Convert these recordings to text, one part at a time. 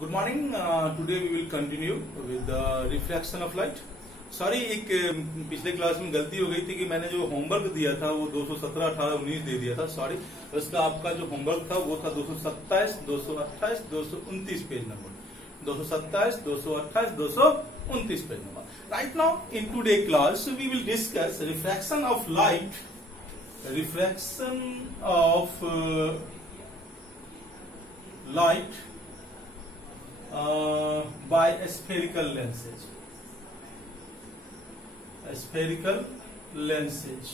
Good morning. Today we will continue with the reflection of light. Sorry, एक पिछले class में गलती हो गई थी कि मैंने जो होमवर्क दिया था वो 217, 18, 19 दे दिया था. सॉरी, उसका आपका जो होमवर्क था वो था 227, 228, 229 page number. 227, 228, 229 page number. Right now in today class we will discuss refraction of light. Refraction of light by spherical lenses. Spherical lenses.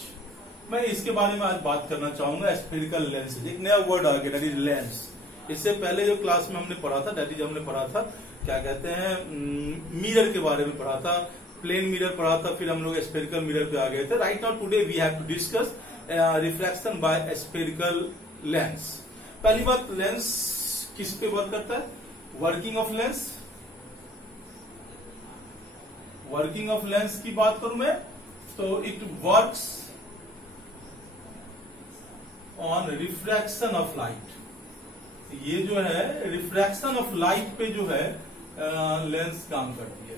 मैं इसके बारे में आज बात करना चाहूंगा. स्फेरिकल लेंसेज, एक नया वर्ड आ गया, दैट इज लेंस. इससे पहले जो क्लास में हमने पढ़ा था, दैट इज हमने पढ़ा था क्या कहते हैं, मिरर के बारे में पढ़ा था, प्लेन मिरर पढ़ा था, फिर हम लोग स्फेरिकल मिरर पे आ गए थे. Right now today we have to discuss reflection by spherical lens. पहली बात, लेंस किस पे वर्क करता है? Working of lens. Working of lens की बात करूं मैं तो it works on refraction of light. ये जो है रिफ्रैक्शन ऑफ लाइट पे जो है लेंस काम करती है.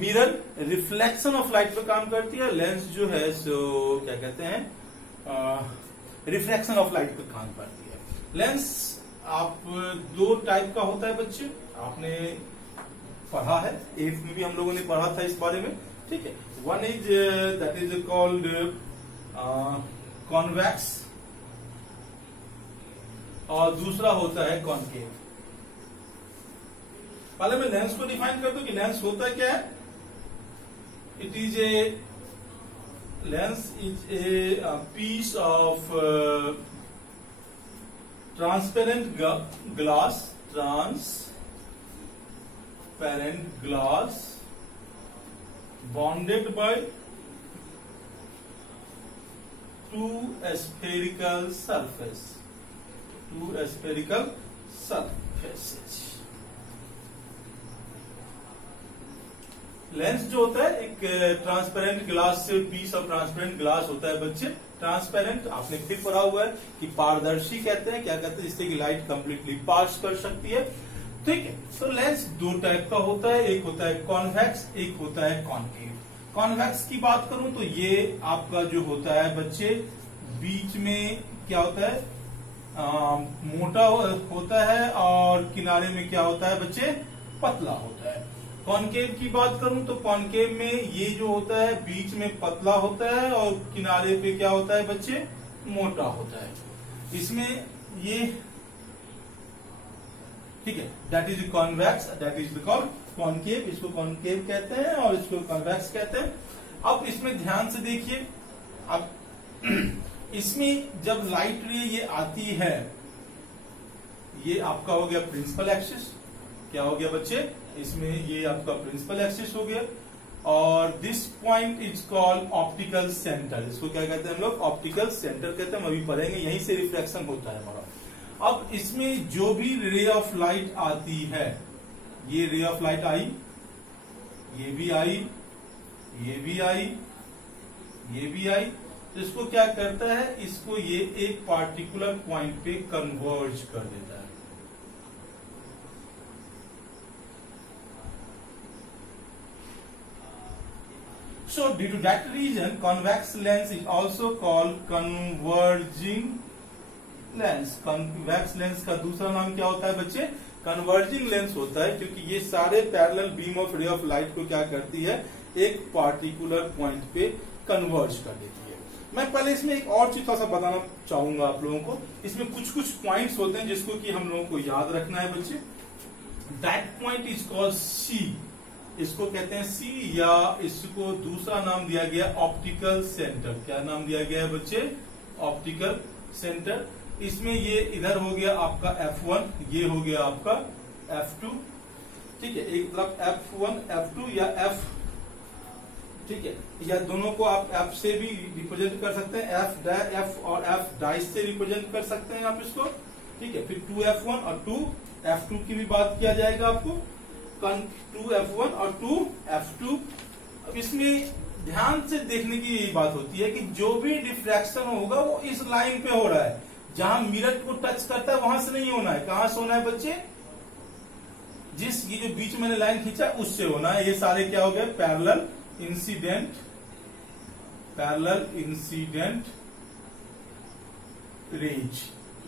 मिरर रिफ्लेक्शन ऑफ लाइट पे काम करती है, लेंस जो है सो क्या कहते हैं, रिफ्रैक्शन ऑफ लाइट पे काम करती है. लेंस आप दो टाइप का होता है बच्चे, आपने पढ़ा है, 8th में भी हम लोगों ने पढ़ा था इस बारे में. ठीक है, one is that is called convex और दूसरा होता है कॉनकेव. पहले मैं लेंस को डिफाइन कर दूं कि लेंस होता क्या है. It is a lens is a piece of transparent glass, transparent glass bonded by two spherical surfaces. Lens जो होता है एक ट्रांसपेरेंट ग्लास से, पीस ऑफ ट्रांसपेरेंट ग्लास होता है बच्चे. ट्रांसपेरेंट आपने फिर पढ़ा हुआ है कि पारदर्शी कहते हैं, क्या कहते हैं, जिससे कि लाइट कंप्लीटली पास कर सकती है. ठीक है, तो लेंस दो टाइप का होता है, एक होता है कॉन्वेक्स, एक होता है कॉनकेव. कॉन्वेक्स की बात करूं तो ये आपका जो होता है बच्चे, बीच में क्या होता है, मोटा होता है और किनारे में क्या होता है बच्चे, पतला होता है. कॉनकेव की बात करूं तो कॉनकेव में ये जो होता है बीच में पतला होता है और किनारे पे क्या होता है बच्चे, मोटा होता है. इसमें ये ठीक है, that is convex, that is called concave. इसको कॉनकेव कहते हैं और इसको कॉन्वेक्स कहते हैं. अब इसमें ध्यान से देखिए, अब इसमें जब लाइट रे ये आती है, ये आपका हो गया प्रिंसिपल एक्सिस. क्या हो गया बच्चे, इसमें ये आपका प्रिंसिपल एक्सिस हो गया और this point is called optical centre. इसको क्या कहते हैं हम लोग, ऑप्टिकल सेंटर कहते हैं. हम अभी पढ़ेंगे, यहीं से रिफ्लेक्शन होता है हमारा. अब इसमें जो भी रे ऑफ लाइट आती है, ये रे ऑफ लाइट आई, ये भी आई, ये भी आई, ये भी आई, तो इसको क्या करता है, इसको ये एक पार्टिकुलर पॉइंट पे कन्वर्ज कर देता है. So due to that reason, convex lens is also called converging lens. convex lens का दूसरा नाम क्या होता है बच्चे, converging lens होता है, क्योंकि ये सारे parallel beam of ray of light को क्या करती है, एक पार्टिकुलर पॉइंट पे कन्वर्ज कर देती है. मैं पहले इसमें एक और चीज थोड़ा सा बताना चाहूंगा आप लोगों को. इसमें कुछ कुछ पॉइंट्स होते हैं जिसको कि हम लोगों को याद रखना है बच्चे. दैट पॉइंट इज कॉल्ड सी. इसको कहते हैं सी, या इसको दूसरा नाम दिया गया ऑप्टिकल सेंटर. क्या नाम दिया गया है बच्चे, ऑप्टिकल सेंटर. इसमें ये इधर हो गया आपका F1, ये हो गया आपका F2. ठीक है, एक मतलब F1, F2 या F, ठीक है, या दोनों को आप F से भी रिप्रेजेंट कर सकते हैं, F और F डाइस से रिप्रेजेंट कर सकते हैं आप इसको. ठीक है, फिर 2F1 और 2F2 की भी बात किया जाएगा आपको. 2F1 और 2F2. अब इसमें ध्यान से देखने की बात होती है कि जो भी डिफ्रैक्शन होगा वो इस लाइन पे हो रहा है, जहां मिरर को टच करता है वहां से नहीं होना है. कहां से होना है बच्चे, ये जो बीच मैंने लाइन खींचा उससे होना है। ये सारे क्या हो गए, parallel incident rays,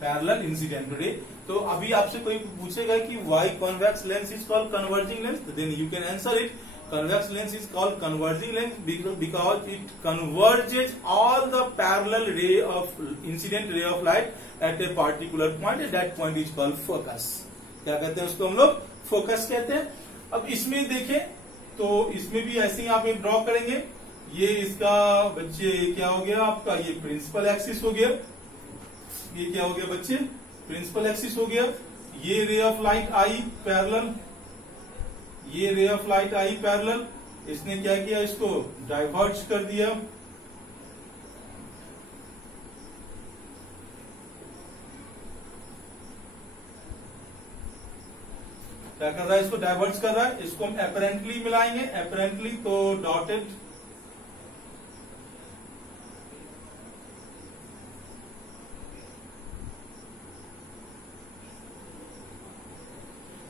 parallel incident ray. तो अभी आपसे कोई पूछेगा कि why convex lens is called converging lens, then you can answer it. Convex lens is called converging lens because it converges all the parallel ray of incident ray of light at a particular point, and that point is called focus। क्या कहते हैं उसको हम लोग, focus कहते हैं। अब इसमें देखें तो इसमें भी ऐसे ही आप ड्रॉ करेंगे। ये इसका बच्चे क्या हो गया आपका, ये प्रिंसिपल एक्सिस हो गया। ये क्या हो गया बच्चे, प्रिंसिपल एक्सिस हो गया। ये ray of light I parallel, ये ray of light I parallel, इसने क्या किया, इसको डाइवर्ज कर दिया। क्या कर रहा है, इसको डाइवर्ज कर रहा है। इसको हम एपरेंटली मिलाएंगे, एपरेंटली तो डॉटेड,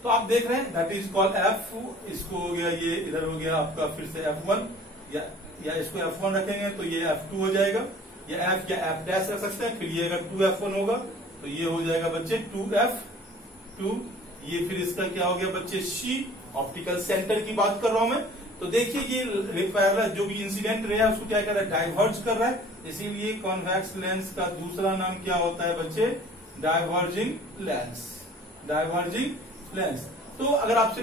तो आप देख रहे हैं दैट इज कॉल्ड एफ। इसको हो गया, ये इधर हो गया आपका फिर से F1, या इसको F1 रखेंगे तो ये F2 हो जाएगा, या F या F डैश रख सकते हैं। फिर ये अगर 2F1 होगा तो ये हो जाएगा बच्चे 2F2। ये फिर इसका क्या हो गया बच्चे, C। ऑप्टिकल सेंटर की बात कर रहा हूं मैं। तो देखिए ये पैरेलल जो भी इंसिडेंट रे है उसको क्या कर रहा है, डाइवर्ज कर रहा है। इसीलिए कॉन्वेक्स लेंस का दूसरा नाम क्या होता है बच्चे, डाइवर्जिंग लेंस, डाइवर्जिंग लेंस। तो अगर आपसे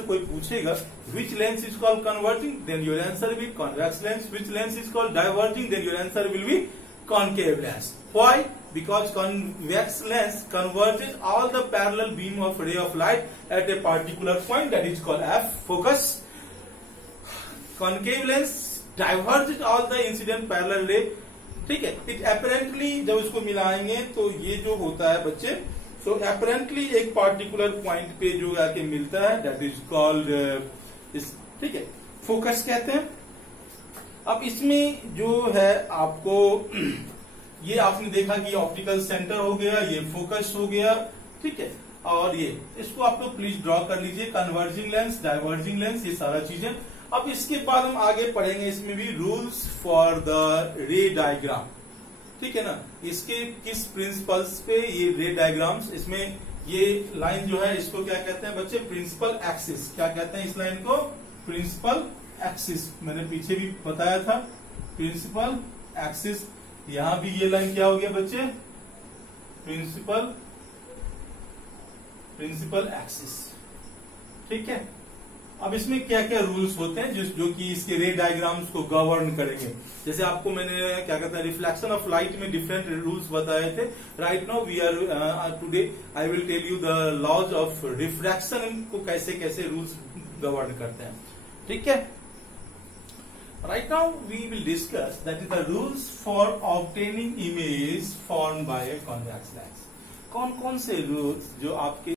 कोई पूछेगा which lens is called converging, then your answer will be convex lens. Which lens is called diverging, then your answer will be concave lens. Why? Because convex lens converges all the parallel beam of ray of light at a particular point, that is called F, focus. Concave lens diverges all the incident parallel ray, ठीक है। It apparently जब इसको मिलाएंगे तो ये जो होता है बच्चे, so apparently एक particular point पे जो आके मिलता है, that is called ठीक है, focus कहते हैं। अब इसमें जो है आपको ये आपने देखा कि ऑप्टिकल सेंटर हो गया, ये फोकस हो गया, ठीक है। और ये इसको आप लोग प्लीज ड्रॉ कर लीजिए, कन्वर्जिंग लेंस, डाइवर्जिंग लेंस, ये सारा चीजें। अब इसके बाद हम आगे पढ़ेंगे इसमें भी रूल्स फॉर द रे डायग्राम, ठीक है ना। इसके किस प्रिंसिपल्स पे ये रे डायग्राम्स, इसमें ये लाइन जो है इसको क्या कहते हैं बच्चे, प्रिंसिपल एक्सिस। क्या कहते हैं इस लाइन को, प्रिंसिपल एक्सिस। मैंने पीछे भी बताया था, प्रिंसिपल एक्सिस। यहां भी ये लाइन क्या हो गया बच्चे, प्रिंसिपल एक्सिस, ठीक है। अब इसमें क्या क्या रूल्स होते हैं जो कि इसके रे डायग्राम्स को गवर्न करेंगे। जैसे आपको मैंने क्या कहते हैं रिफ्लेक्शन ऑफ लाइट में डिफरेंट रूल्स बताए थे। Right now we are today I will tell you the laws of refraction को कैसे कैसे रूल्स गवर्न करते हैं, ठीक है। Right now we will discuss that is the rules for obtaining image formed by a convex lens। कौन कौन से रूल्स जो आपके